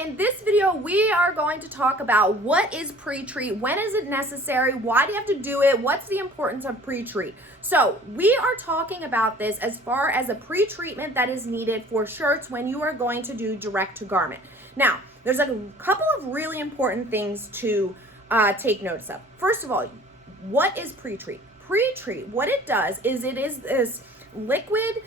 in this video, we are going to talk about what is pre-treat, when is it necessary, why do you have to do it, what's the importance of pre-treat. So we are talking about this as far as a pre-treatment that is needed for shirts when you are going to do direct to garment. Now, there's a couple of really important things to take notice of. First of all, what is pre-treat? Pre-treat, what it does is it is this liquid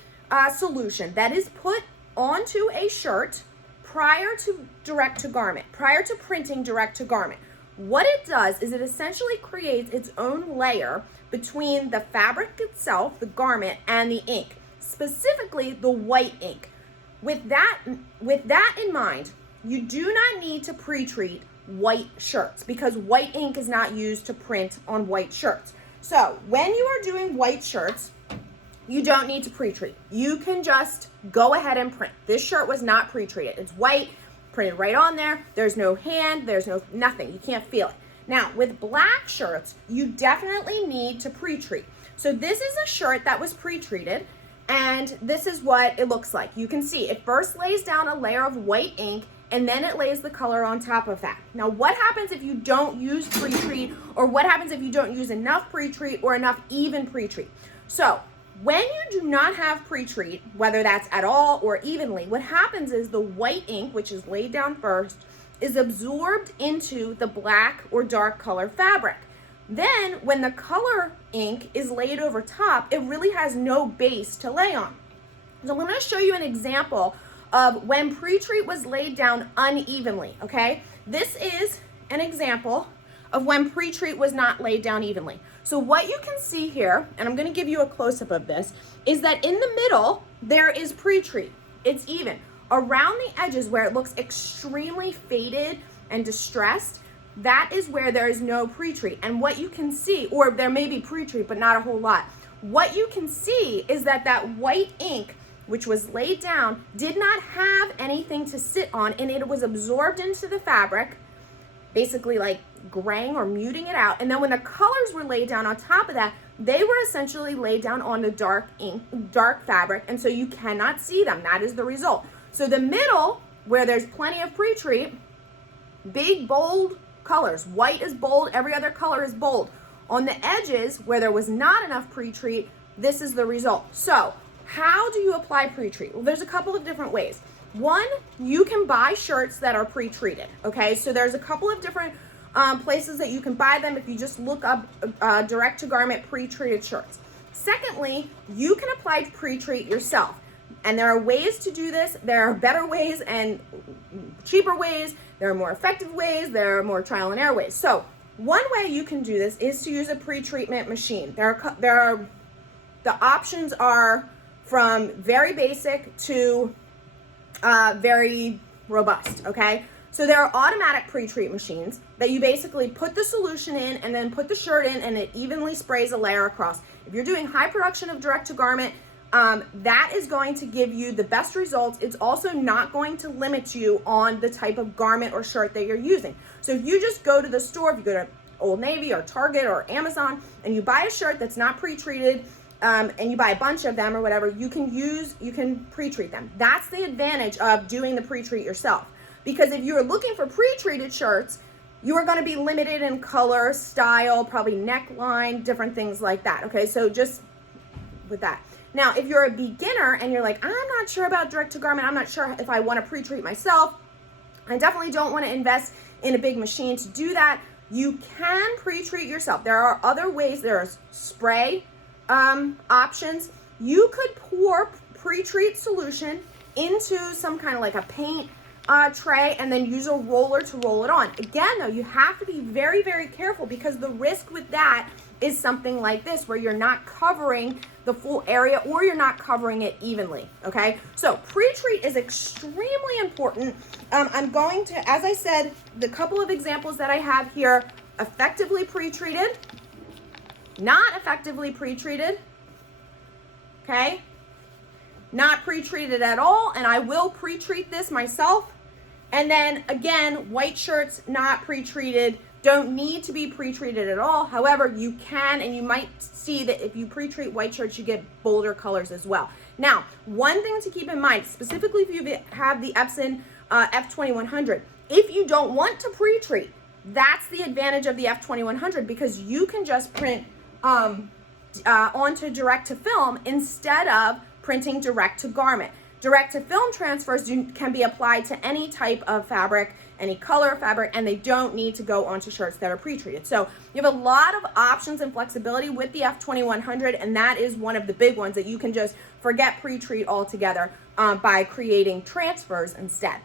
solution that is put onto a shirt prior to direct to garment, prior to printing direct to garment. What it does is it essentially creates its own layer between the fabric itself, the garment, and the ink, specifically the white ink. With that in mind, you do not need to pre-treat white shirts because white ink is not used to print on white shirts. So when you are doing white shirts, you don't need to pre-treat. You can just go ahead and print. This shirt was not pre-treated. It's white, printed right on there. There's no hand, there's no nothing. You can't feel it. Now, with black shirts, you definitely need to pre-treat. So this is a shirt that was pre-treated, and this is what it looks like. You can see it first lays down a layer of white ink, and then it lays the color on top of that. Now, what happens if you don't use pre-treat, or what happens if you don't use enough pre-treat or enough even pre-treat? So, when you do not have pre-treat, whether that's at all or evenly, what happens is the white ink, which is laid down first, is absorbed into the black or dark color fabric. Then, when the color ink is laid over top, it really has no base to lay on. So I'm going to show you an example of when pre-treat was laid down unevenly, okay? This is an example of when pre-treat was not laid down evenly. So what you can see here, and I'm gonna give you a close-up of this, is that in the middle, there is pre-treat. It's even. Around the edges where it looks extremely faded and distressed, that is where there is no pre-treat. And what you can see, or there may be pre-treat, but not a whole lot. What you can see is that that white ink, which was laid down, did not have anything to sit on, and it was absorbed into the fabric, basically like graying or muting it out. And then when the colors were laid down on top of that, they were essentially laid down on the dark ink, dark fabric, and so you cannot see them. That is the result. So the middle, where there's plenty of pre-treat, big bold colors. White is bold, every other color is bold. On the edges, where there was not enough pre-treat, this is the result. So how do you apply pre-treat? Well, there's a couple of different ways. One, you can buy shirts that are pre-treated, okay? So there's a couple of different places that you can buy them if you just look up direct-to-garment pre-treated shirts. Secondly, you can apply pre-treat yourself. And there are ways to do this. There are better ways and cheaper ways. There are more effective ways. There are more trial and error ways. So one way you can do this is to use a pre-treatment machine. The options are from very basic to very robust, okay? So there are automatic pre-treat machines that you basically put the solution in and then put the shirt in and it evenly sprays a layer across. If you're doing high production of direct to garment, that is going to give you the best results. It's also not going to limit you on the type of garment or shirt that you're using. So if you just go to the store, if you go to Old Navy or Target or Amazon and you buy a shirt that's not pre-treated, and you buy a bunch of them or whatever, you can pre-treat them. That's the advantage of doing the pre-treat yourself. Because if you're looking for pre-treated shirts, you are going to be limited in color, style, probably neckline, different things like that. Okay, so just with that. Now, if you're a beginner and you're like, I'm not sure about direct to garment, I'm not sure if I want to pre-treat myself, I definitely don't want to invest in a big machine to do that. You can pre-treat yourself. There are other ways. There are spray options. You could pour pre-treat solution into some kind of like a paint tray and then use a roller to roll it on. Again, though, you have to be very, very careful because the risk with that is something like this where you're not covering the full area or you're not covering it evenly, okay? So pre-treat is extremely important. I'm going to, as I said, the couple of examples that I have here, effectively pre-treated, not effectively pre-treated, okay? Not pre-treated at all, and I will pre-treat this myself. And then again, white shirts not pre-treated, don't need to be pre-treated at all. However, you can, and you might see that if you pre-treat white shirts, you get bolder colors as well. Now, one thing to keep in mind, specifically if you have the Epson F2100. If you don't want to pre-treat, that's the advantage of the F2100, because you can just print onto direct to film instead of printing direct to garment. Direct to film transfers can be applied to any type of fabric, any color fabric, and they don't need to go onto shirts that are pre-treated. So you have a lot of options and flexibility with the F2100, and that is one of the big ones that you can just forget pre-treat altogether by creating transfers instead.